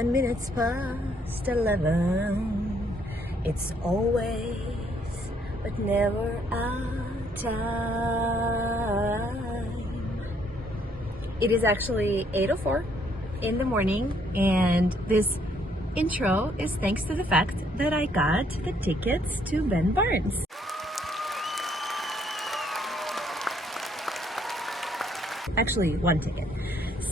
7 minutes past 11. It's always but never our time. It is actually 8:04 in the morning, and this intro is thanks to the fact that I got the tickets to Ben Barnes. Actually, one ticket.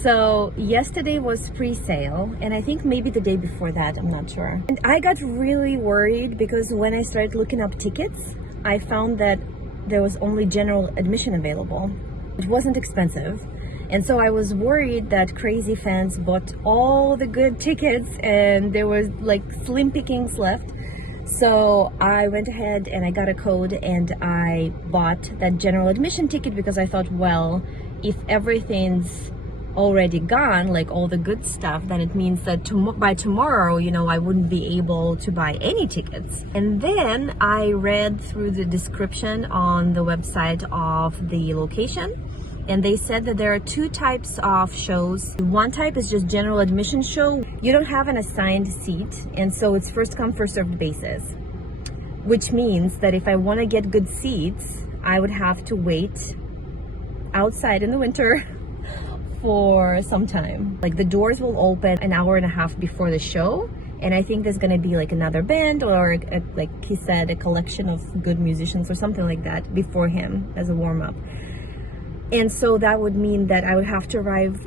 So yesterday was pre-sale, and I think maybe the day before that, I'm not sure. And I got really worried because when I started looking up tickets, I found that there was only general admission available. It wasn't expensive. And so I was worried that crazy fans bought all the good tickets and there was like slim pickings left. So I went ahead and I got a code and I bought that general admission ticket because I thought, well, if everything's already gone, like all the good stuff, then it means that by tomorrow, I wouldn't be able to buy any tickets. And then I read through the description on the website of the location, and they said that there are two types of shows. One type is just general admission show. You don't have an assigned seat, and so it's first come, first served basis, which means that if I want to get good seats, I would have to wait outside in the winter for some time. Like the doors will open an hour and a half before the show, and I think there's gonna be like another band or like he said, a collection of good musicians or something like that before him as a warm-up. And so that would mean that I would have to arrive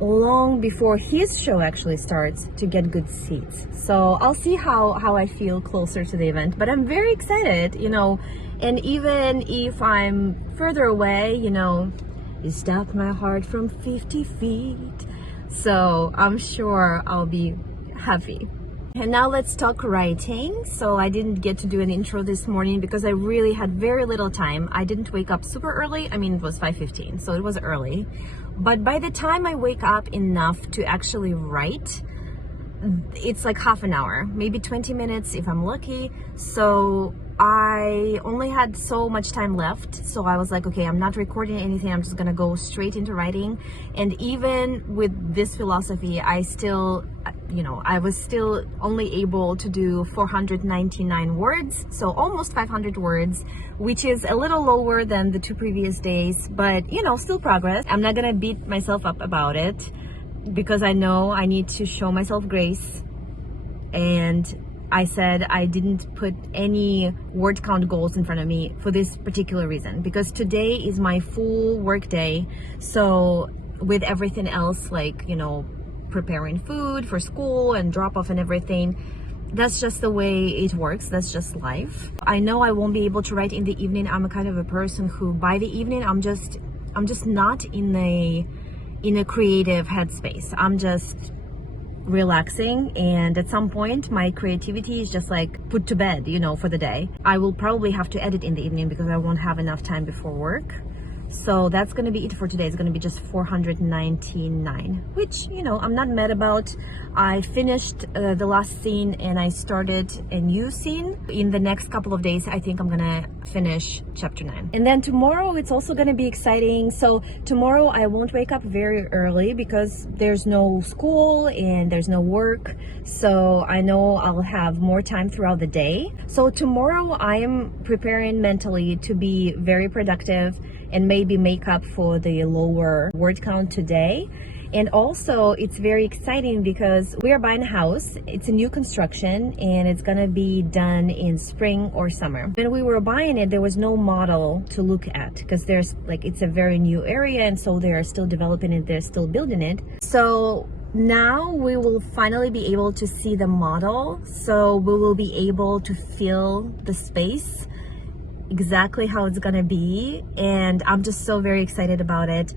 long before his show actually starts to get good seats. So I'll see how I feel closer to the event, but I'm very excited, and even if I'm further away, you stopped my heart from 50 feet. So I'm sure I'll be happy. And now let's talk writing. So I didn't get to do an intro this morning because I really had very little time. I didn't wake up super early. I mean, it was 5:15, so it was early. But by the time I wake up enough to actually write, it's like half an hour, maybe 20 minutes if I'm lucky. So I only had so much time left. So I was like, okay, I'm not recording anything. I'm just gonna go straight into writing. And even with this philosophy, I still, I was still only able to do 499 words. So almost 500 words, which is a little lower than the two previous days, but still progress. I'm not gonna beat myself up about it because I know I need to show myself grace. And I said I didn't put any word count goals in front of me for this particular reason, because today is my full work day. So with everything else, like, preparing food for school and drop off and everything, that's just the way it works. That's just life. I know I won't be able to write in the evening. I'm a kind of a person who by the evening, I'm just not in a creative headspace. I'm just relaxing, and at some point my creativity is just like put to bed, for the day. I will probably have to edit in the evening because I won't have enough time before work. So that's going to be it for today. It's going to be just 499, which, I'm not mad about. I finished the last scene and I started a new scene. In the next couple of days, I think I'm going to finish chapter 9. And then tomorrow, it's also going to be exciting. So tomorrow, I won't wake up very early because there's no school and there's no work. So I know I'll have more time throughout the day. So tomorrow, I am preparing mentally to be very productive and maybe make up for the lower word count today. And also it's very exciting because we are buying a house. It's a new construction and it's gonna be done in spring or summer. When we were buying it, there was no model to look at because it's a very new area, and so they are still developing it, they're still building it. So now we will finally be able to see the model. So we will be able to feel the space, exactly how it's gonna be, and I'm just so very excited about it.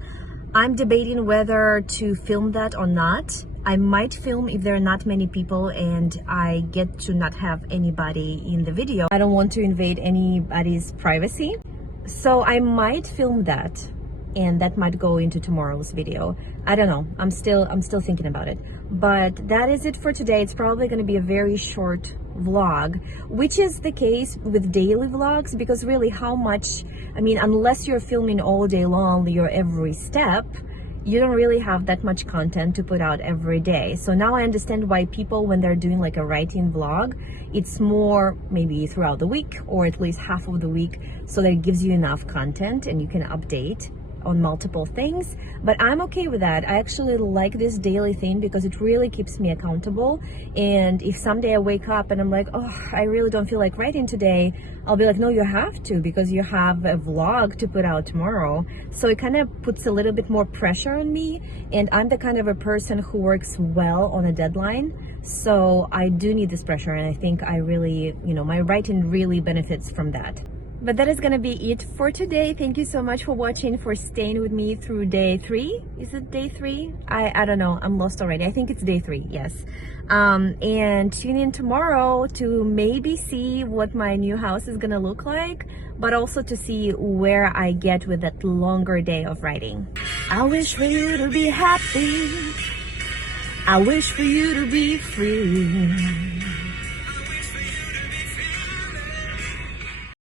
I'm debating whether to film that or not. I might film if there are not many people and I get to not have anybody in the video. I don't want to invade anybody's privacy, so I might film that, and that might go into tomorrow's video. I don't know. I'm still thinking about it. But that is it for today. It's probably going to be a very short vlog, which is the case with daily vlogs, because really how much, unless you're filming all day long your every step, you don't really have that much content to put out every day. So now I understand why people, when they're doing like a writing vlog, it's more maybe throughout the week or at least half of the week, so that it gives you enough content and you can update on multiple things. But I'm okay with that. I actually like this daily thing because it really keeps me accountable. And if someday I wake up and I'm like, oh, I really don't feel like writing today, I'll be like, no, you have to, because you have a vlog to put out tomorrow. So it kind of puts a little bit more pressure on me, and I'm the kind of a person who works well on a deadline. So I do need this pressure, and I think I really, my writing really benefits from that. But that is gonna be it for today. Thank you so much for watching, for staying with me through day 3. Is it day 3? I don't know, I'm lost already. I think it's day 3, yes. And tune in tomorrow to maybe see what my new house is gonna look like, but also to see where I get with that longer day of writing. I wish for you to be happy. I wish for you to be free.